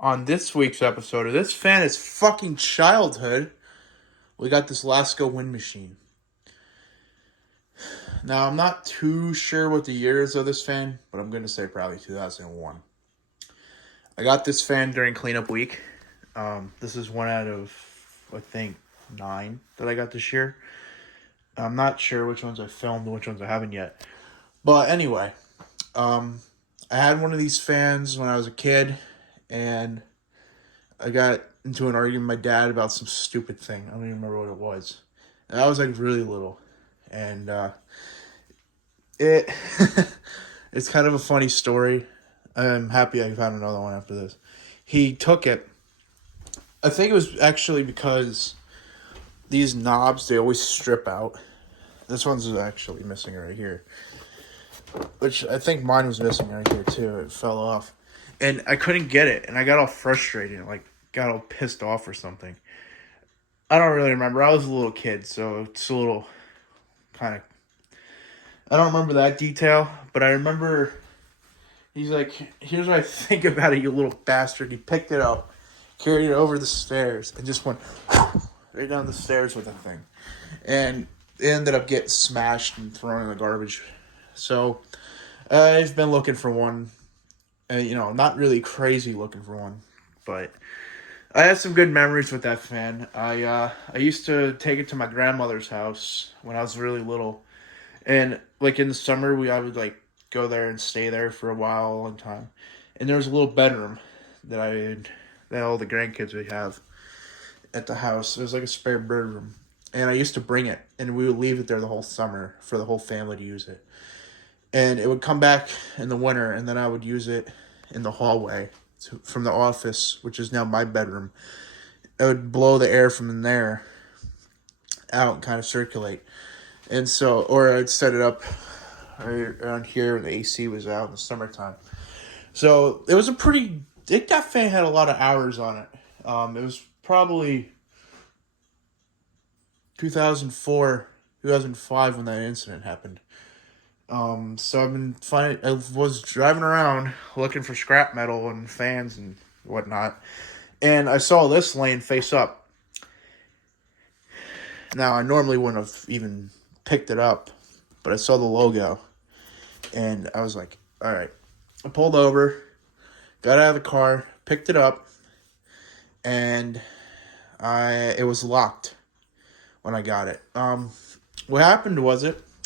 On this week's episode of This Fan is Fucking Childhood, we got this Lasko Windmachine. Now, I'm not too sure what the year is of this fan, but I'm going to say probably 2001. I got this fan during cleanup week. This is one out of, I think, 9 that I got this year. I'm not sure which ones I filmed and which ones I haven't yet. But anyway, I had one of these fans when I was a kid, and I got into an argument with my dad about some stupid thing. I don't even remember what it was. And I was like really little. And it it's kind of a funny story. I'm happy I found another one after this. He took it. I think it was actually because these knobs, they always strip out. This one's actually missing right here. Which I think mine was missing right here too. It fell off. And I couldn't get it. And I got all frustrated. Like, got all pissed off or something. I don't really remember. I was a little kid, so it's a little kind of... I don't remember that detail. But I remember... He's like, here's what I think about it, you little bastard. He picked it up, carried it over the stairs, and just went right down the stairs with the thing. And it ended up getting smashed and thrown in the garbage. So, I've been looking for one. Not really crazy looking for one. But I had some good memories with that fan. I used to take it to my grandmother's house when I was really little. And, like, in the summer, I would, like, go there and stay there for a while, a long time. And there was a little bedroom that all the grandkids would have at the house. It was like a spare bedroom. And I used to bring it, and we would leave it there the whole summer for the whole family to use it. And it would come back in the winter, and then I would use it in the hallway from the office, which is now my bedroom. I would blow the air from in there out and kind of circulate. And so, or I'd set it up right around here when the AC was out in the summertime. So it was that fan had a lot of hours on it. It was probably 2004, 2005 when that incident happened. So I was driving around looking for scrap metal and fans and whatnot. And I saw this laying face up. Now, I normally wouldn't have even picked it up, but I saw the logo. And I was like, all right. I pulled over, got out of the car, picked it up, and it was locked when I got it. What happened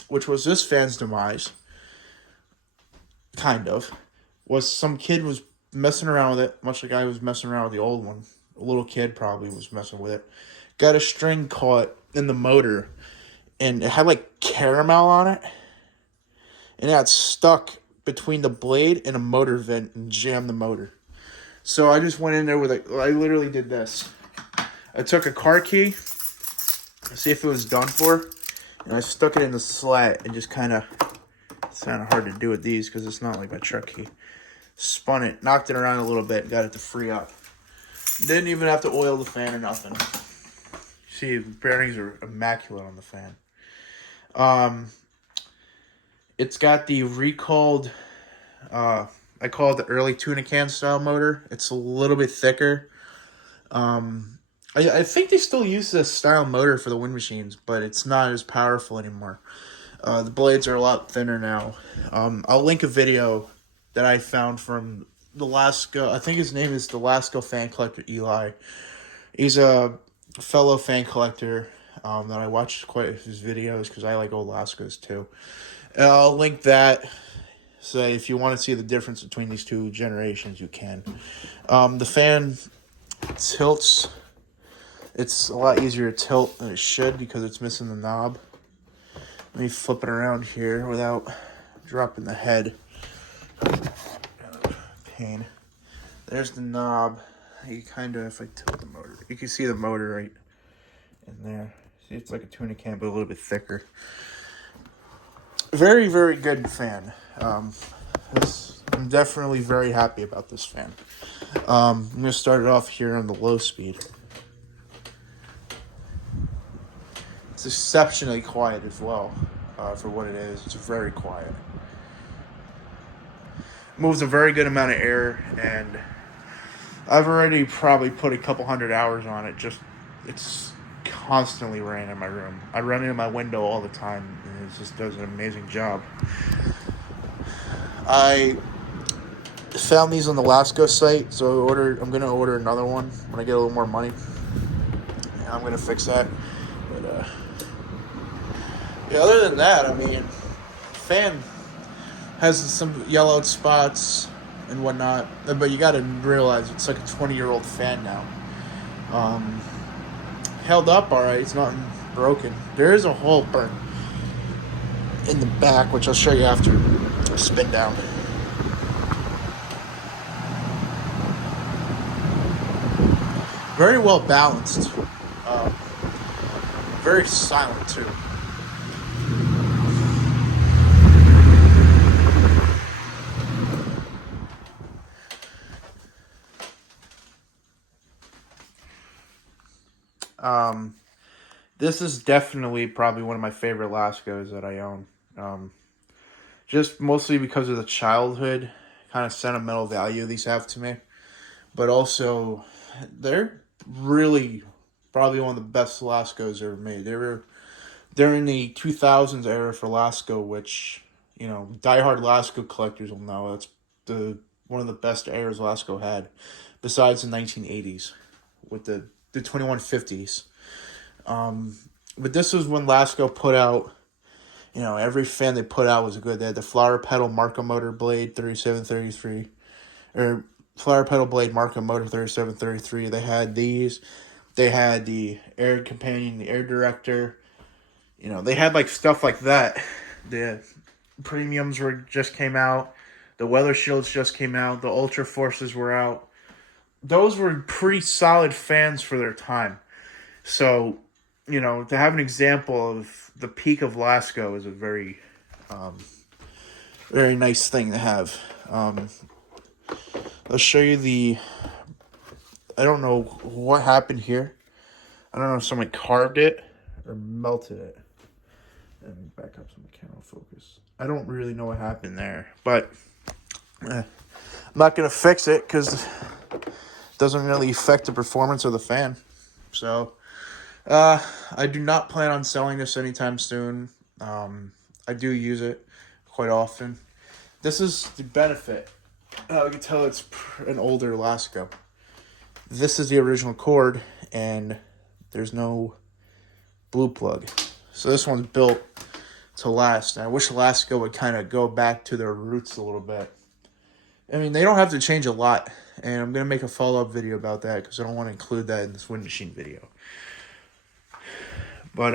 which was this fan's demise, kind of, was some kid was messing around with it, much like I was messing around with the old one. A little kid probably was messing with it. Got a string caught in the motor, and it had like caramel on it. And it got stuck between the blade and a motor vent and jammed the motor. So I just went in there I literally did this. I took a car key to see if it was done for, and I stuck it in the slat and just it's kind of hard to do with these because it's not like my truck key. Spun it, knocked it around a little bit, got it to free up. Didn't even have to oil the fan or nothing. See, the bearings are immaculate on the fan. It's got the recalled, I call it the early tuna can style motor. It's a little bit thicker. I think they still use this style motor for the wind machines, but it's not as powerful anymore. The blades are a lot thinner now. I'll link a video that I found from the Lasko. I think his name is the Lasko fan collector, Eli. He's a fellow fan collector that I watched quite a few his videos because I like old Laskos too. I'll link that. So if you want to see the difference between these two generations, you can. The fan tilts. It's a lot easier to tilt than it should because it's missing the knob. Let me flip it around here without dropping the head. Pain. There's the knob. If I tilt the motor, you can see the motor right in there. See, it's like a tuna can, but a little bit thicker. Very, very good fan. I'm definitely very happy about this fan. I'm going to start it off here on the low speed. It's exceptionally quiet as well for what it is. It's very quiet. Moves a very good amount of air, and I've already probably put a couple hundred hours on it. It's constantly raining in my room. I run into my window all the time, and it just does an amazing job. I found these on the Lasko site, so I'm gonna order another one when I get a little more money. Yeah, I'm gonna fix that. But yeah, other than that, I mean, fan has some yellowed spots and whatnot, but you got to realize it's like a 20-year-old fan now. Held up all right. It's not broken. There is a hole burnt in the back, which I'll show you after I spin down. Very well balanced. Very silent too. This is definitely probably one of my favorite Laskos that I own. Just mostly because of the childhood, kind of sentimental value these have to me. But also, they're really probably one of the best Laskos ever made. They're in the 2000s era for Lasko, which, diehard Lasko collectors will know. That's one of the best eras Lasko had, besides the 1980s with the 2150s. But this was when Lasko put out, every fan they put out was good. They had the flower pedal Marco Motor Blade 3733, or flower pedal blade Marco Motor 3733. They had these. They had the air companion, the air director. They had like stuff like that. The premiums just came out. The weather shields just came out. The ultra forces were out. Those were pretty solid fans for their time. So, to have an example of the peak of Lasko is a very, very nice thing to have. I'll show you I don't know what happened here. I don't know if someone carved it or melted it. Let me back up so the camera focus. I don't really know what happened there, but I'm not going to fix it because it doesn't really affect the performance of the fan. So, I do not plan on selling this anytime soon. I do use it quite often. This is the benefit. You can tell it's an older Lasko. This is the original cord, and there's no blue plug. So this one's built to last. And I wish Lasko would kind of go back to their roots a little bit. I mean, they don't have to change a lot, and I'm going to make a follow-up video about that because I don't want to include that in this Windmachine video. But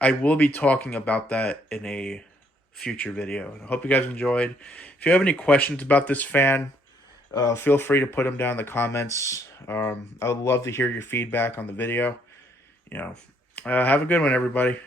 I will be talking about that in a future video. I hope you guys enjoyed. If you have any questions about this fan, feel free to put them down in the comments. I would love to hear your feedback on the video. Have a good one, everybody.